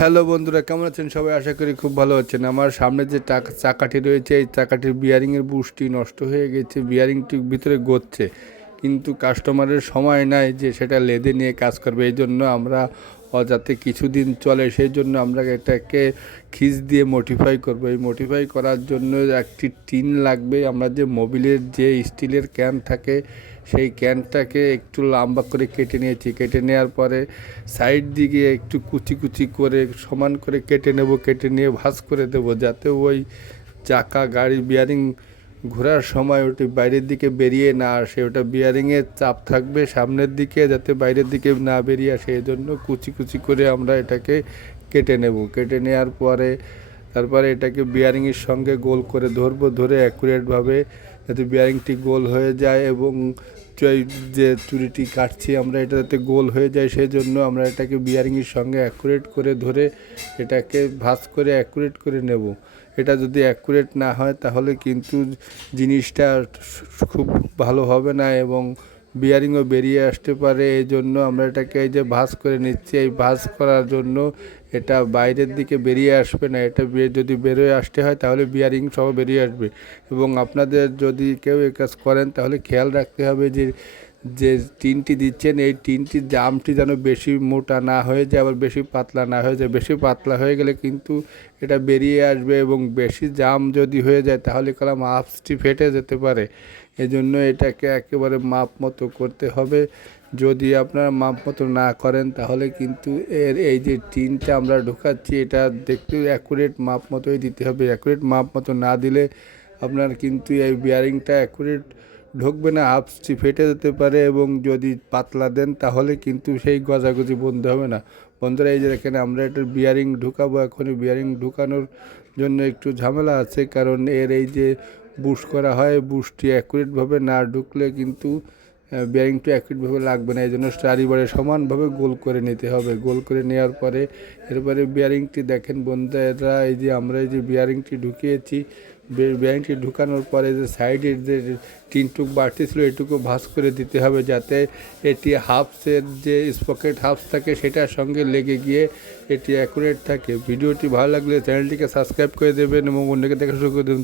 Hello বন্ধুরা, কেমন আছেন সবাই? আশা করি খুব ভালো আছেন। আমার সামনে যে চাকাটি রয়েছে, এই চাকাটির বিয়ারিংয়ের বুশটি নষ্ট হয়ে গেছে, বিয়ারিংটি ভিতরে গচ্ছে, কিন্তু কাস্টমারের সময় নাই যে সেটা লেদে নিয়ে কাজ করবে। এই জন্য আমরা যাতে কিছুদিন চলে সেই জন্য আমরা এটাকে খিঁচ দিয়ে মডিফাই করব। এই মডিফাই করার জন্য একটি টিন লাগবে। আমরা যে মোবিলের যে স্টিলের ক্যান থাকে সেই ক্যানটাকে একটু লম্বা করে কেটে নিয়েছি। কেটে নেওয়ার পরে সাইড দিকে একটু কুচি কুচি করে সমান করে কেটে নেব। কেটে নিয়ে ভাঁজ করে দেব, যাতে ওই চাকা গাড়ি বিয়ারিং ঘোরার সময় ওটি বাইরের দিকে বেরিয়ে না আসে। ওটা বিয়ারিংয়ের চাপ থাকবে সামনের দিকে, যাতে বাইরের দিকে না বেরিয়ে আসে। এই জন্য কুচি কুচি করে আমরা এটাকে কেটে নেব। কেটে নেওয়ার পরে তারপরে এটাকে বিয়ারিংয়ের সঙ্গে গোল করে ধরবো, ধরে অ্যাকুরেটভাবে যাতে বিয়ারিংটি গোল হয়ে যায় এবং যে চুরিটি কাটছি আমরা এটা যাতে গোল হয়ে যায় সেই জন্য আমরা এটাকে বিয়ারিংয়ের সঙ্গে অ্যাকুরেট করে ধরে এটাকে ভাঁজ করে অ্যাকুরেট করে নেব। এটা যদি অ্যাকুরেট না হয় তাহলে কিন্তু জিনিসটা খুব ভালো হবে না এবং বিয়ারিংও বেরিয়ে আসতে পারে। এই জন্য আমরা এটাকে এই যে ভাঁজ করে নিচ্ছি, এই ভাঁজ করার জন্য এটা বাইরের দিকে বেরিয়ে আসবে না। এটা যদি বেরোয় আসতে হয় তাহলে বিয়ারিং সহ বেরিয়ে আসবে। এবং আপনাদের যদি কেউ এই কাজ করেন তাহলে খেয়াল রাখতে হবে যে যে টিনটি দিচ্ছেন এই টিনটির জামটি যেন বেশি মোটা না হয়ে যায়, আবার বেশি পাতলা না হয়ে যায়। বেশি পাতলা হয়ে গেলে কিন্তু এটা বেরিয়ে আসবে এবং বেশি জাম যদি হয়ে যায় তাহলে কলাম আপসটি ফেটে যেতে পারে। এজন্য এটাকে একেবারে মাপ মতো করতে হবে। যদি আপনারা মাপ মতো না করেন তাহলে কিন্তু এই যে টিনটা আমরা ঢোকাচ্ছি এটা দেখতে অ্যাকুরেট মাপ মতোই দিতে হবে। অ্যাকুরেট মাপ মতো না দিলে আপনার কিন্তু এই বিয়ারিংটা অ্যাকুরেট ঢুকবে না, আপসটি ফেটে যেতে পারে এবং যদি পাতলা দেন তাহলে কিন্তু সেই গজাগজি বন্ধ হবে না। বন্ধুরা, এই যে দেখেন আমরা এটার বিয়ারিং ঢুকাবো। এখনই বিয়ারিং ঢুকানোর জন্য একটু ঝামেলা আছে, কারণ এই যে বুশ করা হয়, বুশটি অ্যাকুরেটভাবে না ঢুকলে কিন্তু বিয়ারিংটি অ্যাকুরেটভাবে লাগবে না। এই জন্য চারিবারে সমানভাবে গোল করে নিতে হবে। গোল করে নেওয়ার পরে এরপরে বিয়ারিংটি দেখেন বন্ধুরা, এই যে আমরা এই যে বিয়ারিংটি ঢুকিয়েছি, বিয়ারিংটি ঢুকানোর পরে যে সাইডের যে টিনটুক বাড়তি ছিল এটুকু ভাঁজ করে দিতে হবে, যাতে এটি হাফসের যে স্পকেট হাফস থাকে সেটার সঙ্গে লেগে গিয়ে এটি অ্যাকুরেট থাকে। ভিডিওটি ভালো লাগলে চ্যানেলটিকে সাবস্ক্রাইব করে দেবেন এবং অন্যকে দেখা শুরু করে দেবেন।